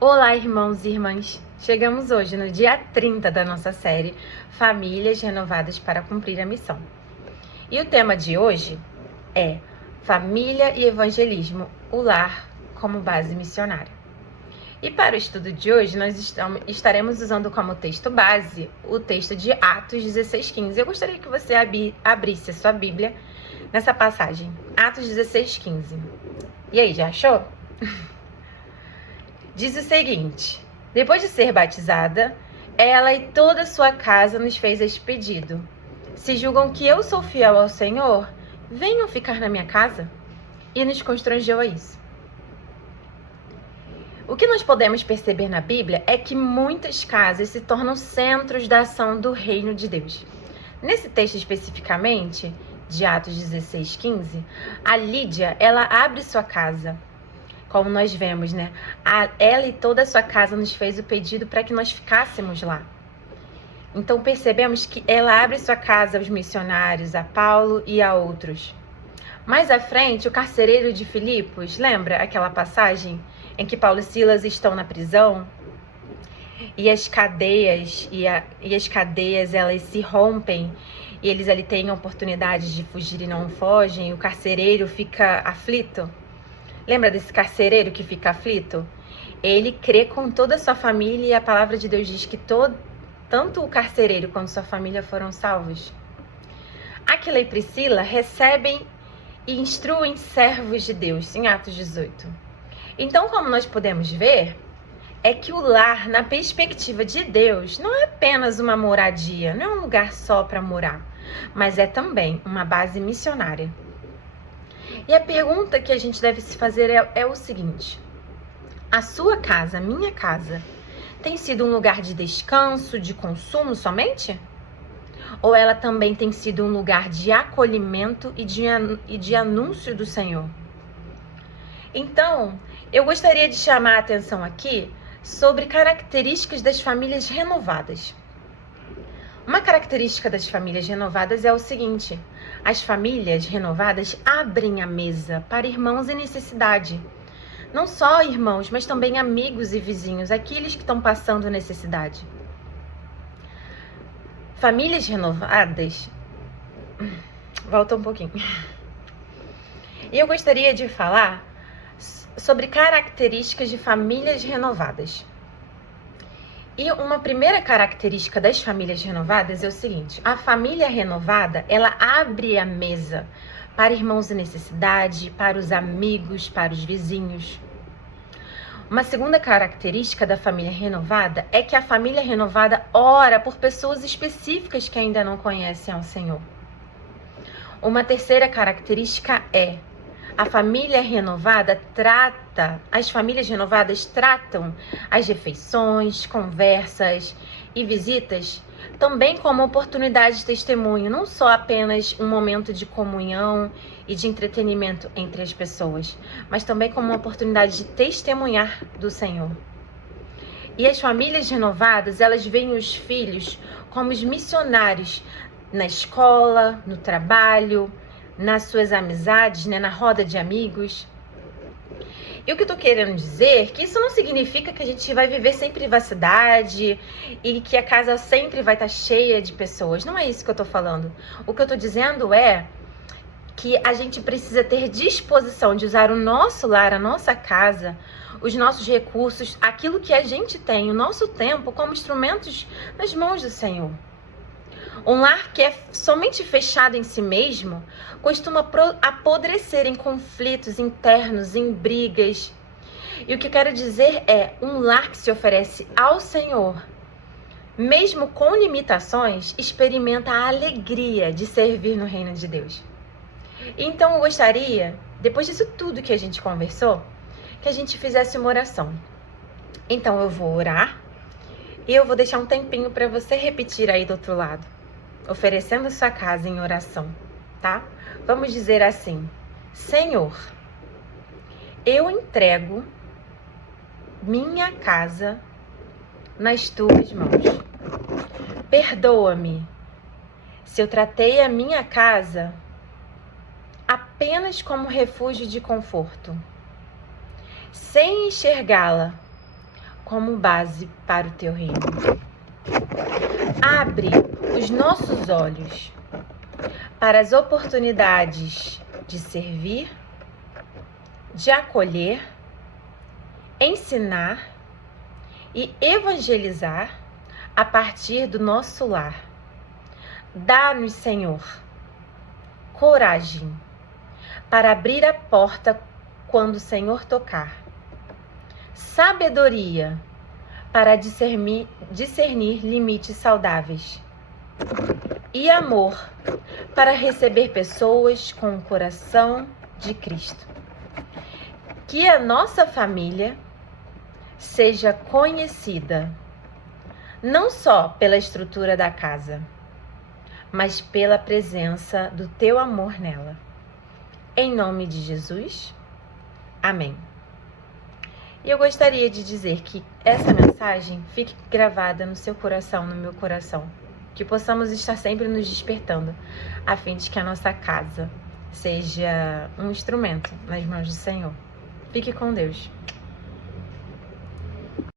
Olá, irmãos e irmãs! Chegamos hoje no dia 30 da nossa série Famílias Renovadas para Cumprir a Missão. E o tema de hoje é Família e Evangelismo, o lar como base missionária. E para o estudo de hoje, nós estaremos usando como texto base o texto de Atos 16:15. Eu gostaria que você abrisse a sua Bíblia nessa passagem, Atos 16:15. E aí, já achou? Diz o seguinte: depois de ser batizada, ela e toda a sua casa nos fez este pedido: se julgam que eu sou fiel ao Senhor, venham ficar na minha casa. E nos constrangeu a isso. O que nós podemos perceber na Bíblia é que muitas casas se tornam centros da ação do reino de Deus. Nesse texto especificamente, de Atos 16:15, a Lídia, ela abre sua casa. Como nós vemos, né? Ela e toda a sua casa nos fez o pedido para que nós ficássemos lá. Então percebemos que ela abre sua casa aos missionários, a Paulo e a outros. Mais à frente, o carcereiro de Filipos, lembra aquela passagem em que Paulo e Silas estão na prisão? E as cadeias, elas se rompem e eles ali têm a oportunidade de fugir e não fogem. O carcereiro fica aflito. Lembra desse carcereiro que fica aflito? Ele crê com toda a sua família e a palavra de Deus diz que tanto o carcereiro quanto sua família foram salvos. Aquila e Priscila recebem e instruem servos de Deus, em Atos 18. Então, como nós podemos ver, é que o lar, na perspectiva de Deus, não é apenas uma moradia, não é um lugar só para morar, mas é também uma base missionária. E a pergunta que a gente deve se fazer é o seguinte: a sua casa, a minha casa, tem sido um lugar de descanso, de consumo somente? Ou ela também tem sido um lugar de acolhimento e de anúncio do Senhor? Então, eu gostaria de chamar a atenção aqui sobre características das famílias renovadas. Uma característica das famílias renovadas é o seguinte: as famílias renovadas abrem a mesa para irmãos em necessidade. Não só irmãos, mas também amigos e vizinhos, aqueles que estão passando necessidade. Famílias renovadas... Volta um pouquinho. E eu gostaria de falar sobre características de famílias renovadas. E uma primeira característica das famílias renovadas é o seguinte: a família renovada, ela abre a mesa para irmãos em necessidade, para os amigos, para os vizinhos. Uma segunda característica da família renovada é que a família renovada ora por pessoas específicas que ainda não conhecem ao Senhor. Uma terceira característica é: a família renovada as famílias renovadas tratam as refeições, conversas e visitas também como oportunidade de testemunho, não só apenas um momento de comunhão e de entretenimento entre as pessoas, mas também como uma oportunidade de testemunhar do Senhor. E as famílias renovadas, elas veem os filhos como os missionários na escola, no trabalho, nas suas amizades, né, na roda de amigos. E o que eu tô querendo dizer é que isso não significa que a gente vai viver sem privacidade e que a casa sempre vai estar cheia de pessoas. Não é isso que eu tô falando. O que eu tô dizendo é que a gente precisa ter disposição de usar o nosso lar, a nossa casa, os nossos recursos, aquilo que a gente tem, o nosso tempo, como instrumentos nas mãos do Senhor. Um lar que é somente fechado em si mesmo costuma apodrecer em conflitos internos, em brigas. E o que eu quero dizer é: um lar que se oferece ao Senhor, mesmo com limitações, experimenta a alegria de servir no reino de Deus. Então eu gostaria, depois disso tudo que a gente conversou, que a gente fizesse uma oração. Então eu vou orar e eu vou deixar um tempinho para você repetir aí do outro lado, oferecendo sua casa em oração, tá? Vamos dizer assim: Senhor, eu entrego minha casa nas tuas mãos. Perdoa-me se eu tratei a minha casa apenas como refúgio de conforto, sem enxergá-la como base para o teu reino. Abre os nossos olhos para as oportunidades de servir, de acolher, ensinar e evangelizar a partir do nosso lar. Dá-nos, Senhor, coragem para abrir a porta quando o Senhor tocar. Sabedoria para discernir limites saudáveis. E amor para receber pessoas com o coração de Cristo. Que a nossa família seja conhecida não só pela estrutura da casa, mas pela presença do teu amor nela. Em nome de Jesus, amém. E eu gostaria de dizer que essa mensagem fique gravada no seu coração, no meu coração. Que possamos estar sempre nos despertando, a fim de que a nossa casa seja um instrumento nas mãos do Senhor. Fique com Deus.